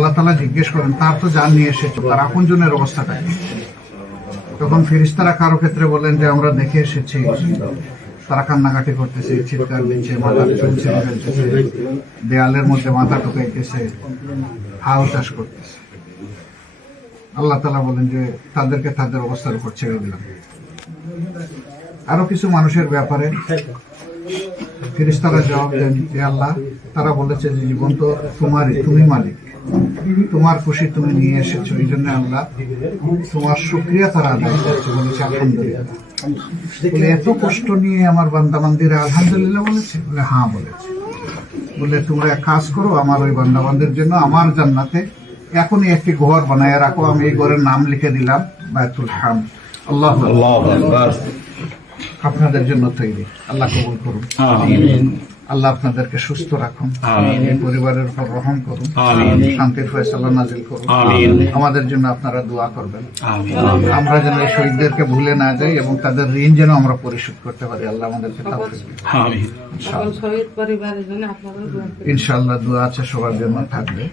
আল্লাহ তালা জিজ্ঞেস করেন, তার তো যান নিয়ে এসেছে, তার আপনজনের অবস্থাটা তখন ফেরিস্তারা কারও ক্ষেত্রে বলেন যে, আমরা দেখে এসেছি, তারা কান্নাকাটি করতেছে, চিৎকার দিচ্ছে, মাথা চুল ছেড়ে ফেলতেছে, দেয়ালের মধ্যে মাথা ঢুকাইতেছে, হাল চাষ করতেছে। আল্লাহ তালা বলেন যে, তাদেরকে তাদের অবস্থার উপর ছেড়ে দিলাম। আরও কিছু মানুষের ব্যাপারে ফিরিস্তারা জবাব দেন যে আল্লাহ, তারা বলেছে যে জীবন তো তোমারই, তুমি মালিক। তোমার খুশি তুমি নিয়ে এসেছ এই জন্য আল্লাহ তোমার শুক্রিয়া তারা আদায় করছে বলেছে আলহামদুলিল্লাহ। এত কষ্ট নিয়ে আমার আলহামদুলিল্লাহ বলেছে? বলে হ্যাঁ বলেছে। বলে তোমরা এক কাজ করো আমার ওই বান্দা বান্দির জন্য আমার জান্নাতে এখনই একটি ঘর বানায় রাখো। আমি এই ঘরের নাম লিখে দিলাম বায়তুল হাম। আল্লাহ আপনাদের জন্য তৈরি। আল্লাহ কবুল করুন। আল্লাহ আপনাদেরকে সুস্থ রাখুন। এই পরিবারের উপর রহম করুন। শান্তির ফয়সালা নাজিল করুন। আমাদের জন্য আপনারা দোয়া করবেন। আমরা যেন এই শহীদদেরকে ভুলে না যাই এবং তাদের ঋণ যেন আমরা পরিশোধ করতে পারি। আল্লাহ আমাদেরকে তৌফিক দিন। সকল শহীদ পরিবারের জন্য আপনারা দোয়া করবেন। ইনশাআল্লাহ দোয়া আছে সবার জন্য থাকবে।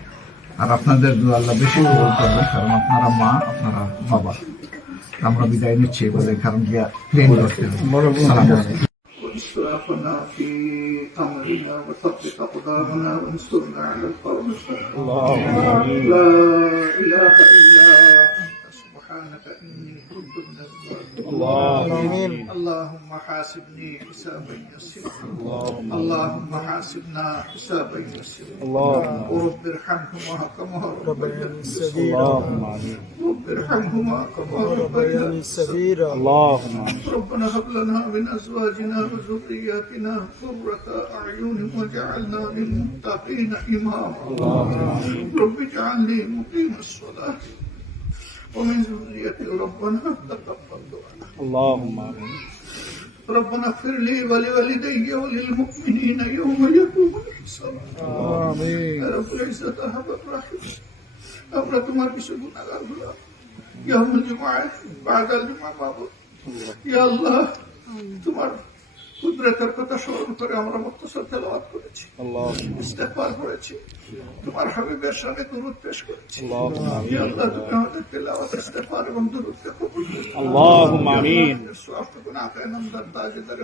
আর আপনাদের দোয়া আল্লাহ বেশি কবুল করবেন কারণ আপনারা মা আপনারা বাবা। আমরা বিদায় নিচ্ছি বলে কারণ গিয়া প্লেন করতে وارزقنا في أمرنا وثبت اقدامنا وانصرنا على القوم لا إله إلا انت الظالمين اللهم حاسبني حسابا يسيرا. اللهم حاسبنا حسابا يسيرا. ورب ارحمهما كما ربياني صغيرا. رب ارحمهما كما ربياني سبيلا اللهم ربنا هب لنا من أزواجنا وذرياتنا قرة أعين واجعلنا للمتقين إماما. رب اجعلني مقيم الصلاة. ومن ذريتي ربنا تقبل دعاء اللهم آمين ربنا اغفر لي ولوالدي وللمؤمنين يوم يقوم الحساب آمين يا رب العزة أحب الرحيم আমরা তোমার কিছু গুণাগার হলাম ইয়ামুল জুমায় বাগাল জুমা বাবু ইয়া আল্লাহ তোমার কুদরতের কথা স্মরণ করে আমরা মুক্তসর তেলাবাদ করেছি। ইস্তেফার করেছি। তোমার হাবিবের সামনে দূরত পেশ করেছি। আল্লাহ তুমি আমাদের তেলাবাদ ইস্তেকবার এবং দূরতকে কবুল করেছি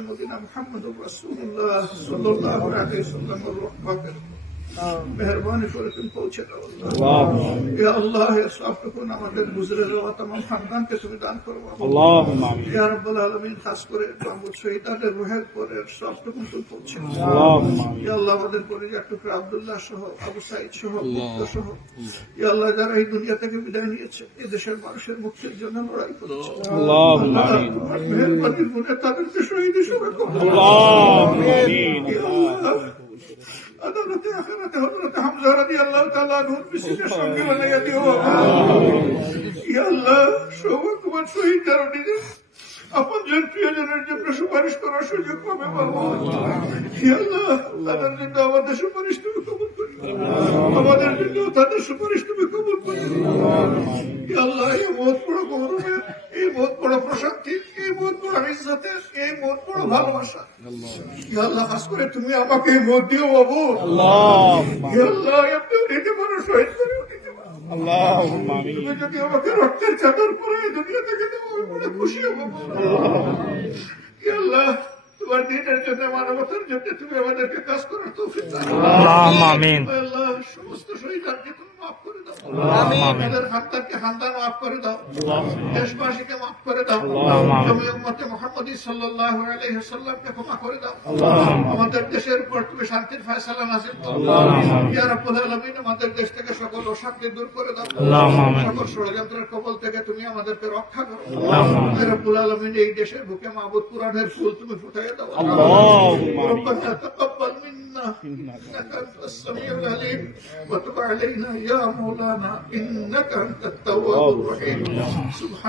মদিনা রাসূলুল্লাহ সাল্লাল্লাহু আলাইহি মেহরবানি করে তুমি পৌঁছে দাও আল্লাহ। আল্লাহ। আমাদের গুজরে যাওয়া তাম খানদানকে তুমি দান করব আলমিন খাস করে মাহমুদ রোহের পরে সবটুকুন তুমি পৌঁছে আল্লাহ আমাদের পরিবার টুকরা আবদুল্লাহ সহ আবু সাইদ সহ সহ আল্লাহ যারা এই দুনিয়া থেকে বিদায় নিয়েছে এই দেশের মানুষের মুক্তির জন্য লড়াই করছে। মেহরবানির গুণে তাদেরকে শহীদ হিসেবে আদালতে আখেরাতে হযরত হামজা রাদিয়াল্লাহু তাআলা আনহুর পিছনে সঙ্গে বানাইয়া দিও। ইয়া আল্লাহ সবার তোমার শহীদ যারা নিজের প্রিয়জনের জন্য সুপারিশ করার সুযোগ পাবে ইয়া আল্লাহ তাদের জন্য আমাদের সুপারিশ তুমি কবুল করি। আমাদের জন্য তাদের সুপারিশ তুমি কবুল করি। ইয়া আল্লাহ এই বহুত বড় গৌরবের এই বহুত বড় প্রশান্তি এই বহুত বড় ইজ্জতের বড় ভালোবাসা। আল্লাহ। খাস করে তুমি আমাকে মত বাবু। আল্লাহ। এতে মানুষ শহীদ রক্তের চাদর পরে দুনিয়া থেকে খুশি হব আল্লাহ। তোমার দিনের জন্য মানবতার জন্য তুমি আমাদেরকে কাজ করার তৌফিক আল্লাহ সমস্ত শহীদকে তুমি মাফ করে দাও। আমাদের খান্তারকে খান্তার মাফ করে দাও। দেশবাসীকে মাফ করে দাও। জমি উম্মতে মোহাম্মদী সাল্লাল্লাহু ক্ষমা করে দাও। আমাদের দেশের উপর তুমি শান্তির ফয়সালা নাসিব করো। আমাদের দেশ থেকে সকল অশান্তি দূর করে দাও। সকল ষড়যন্ত্রের কবল থেকে তুমি আমাদেরকে রক্ষা করো। ইয়া রাব্বুল এই দেশের বুকে মাহবুব পুরাণের ফুল তুমি ফুটিয়ে দাও। ربنا انت السميع العليم وتب علينا يا مولانا إنك أنت التواب الرحيم. سبحان